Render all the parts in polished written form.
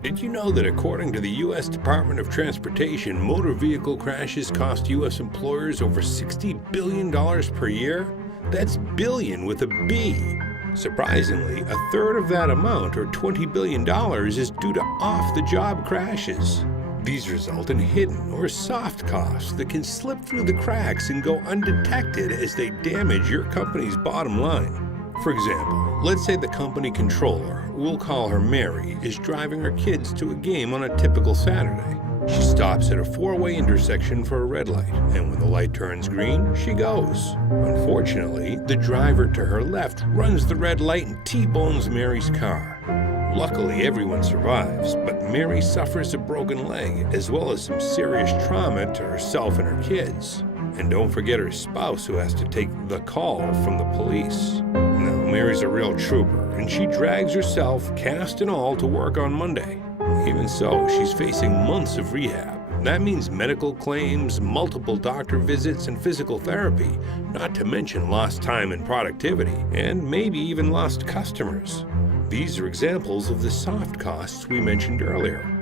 Did you know that according to the U.S. Department of Transportation, motor vehicle crashes cost U.S. employers over $60 billion per year? That's billion with a B. Surprisingly, a third of that amount, or $20 billion, is due to off-the-job crashes. These result in hidden or soft costs that can slip through the cracks and go undetected as they damage your company's bottom line. For example, let's say the company controller, we'll call her Mary, is driving her kids to a game on a typical Saturday. She stops at a four-way intersection for a red light, and when the light turns green, she goes. Unfortunately, the driver to her left runs the red light and T-bones Mary's car. Luckily, everyone survives, but Mary suffers a broken leg, as well as some serious trauma to herself and her kids. And don't forget her spouse, who has to take the call from the police. Now, Mary's a real trooper, and she drags herself, cast and all, to work on Monday. Even so, she's facing months of rehab. That means medical claims, multiple doctor visits, and physical therapy, not to mention lost time and productivity, and maybe even lost customers. These are examples of the soft costs we mentioned earlier.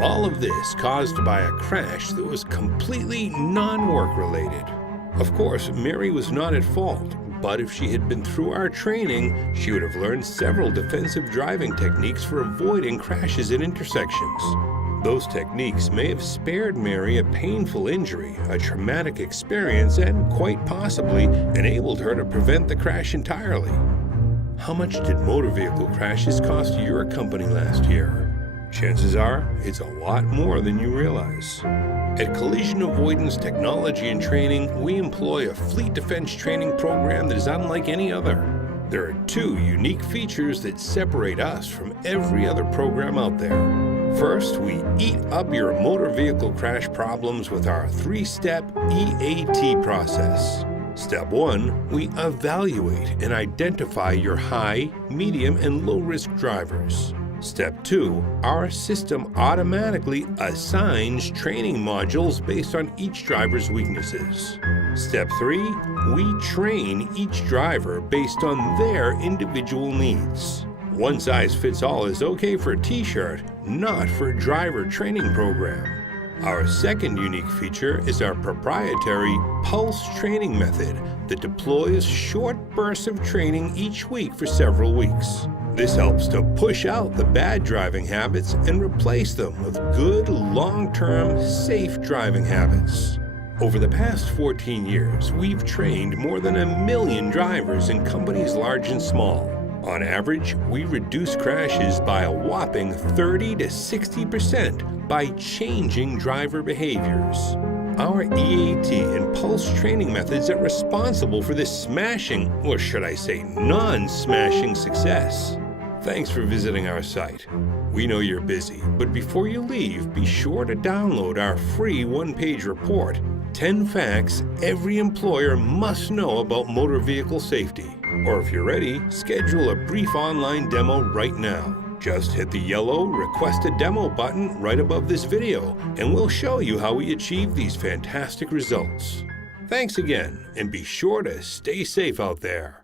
All of this caused by a crash that was completely non-work related. Of course, Mary was not at fault, but if she had been through our training, she would have learned several defensive driving techniques for avoiding crashes at intersections. Those techniques may have spared Mary a painful injury, a traumatic experience, and quite possibly enabled her to prevent the crash entirely. How much did motor vehicle crashes cost your company last year? Chances are, it's a lot more than you realize. At Collision Avoidance Technology and Training, we employ a fleet defense training program that is unlike any other. There are two unique features that separate us from every other program out there. First, we eat up your motor vehicle crash problems with our three-step EAT process. Step 1, we evaluate and identify your high, medium, and low-risk drivers. Step 2, our system automatically assigns training modules based on each driver's weaknesses. Step 3, we train each driver based on their individual needs. One size fits all is okay for a t-shirt, not for a driver training program. Our second unique feature is our proprietary Pulse training method that deploys short bursts of training each week for several weeks. This helps to push out the bad driving habits and replace them with good, long-term, safe driving habits. Over the past 14 years, we've trained more than 1 million drivers in companies large and small. On average, we reduce crashes by a whopping 30 to 60% by changing driver behaviors. Our EAT and Pulse training methods are responsible for this smashing, or should I say non-smashing success. Thanks for visiting our site. We know you're busy, but before you leave, be sure to download our free one-page report, 10 Facts Every Employer Must Know About Motor Vehicle Safety. Or if you're ready, schedule a brief online demo right now. Just hit the yellow Request a Demo button right above this video, and we'll show you how we achieve these fantastic results. Thanks again, and be sure to stay safe out there.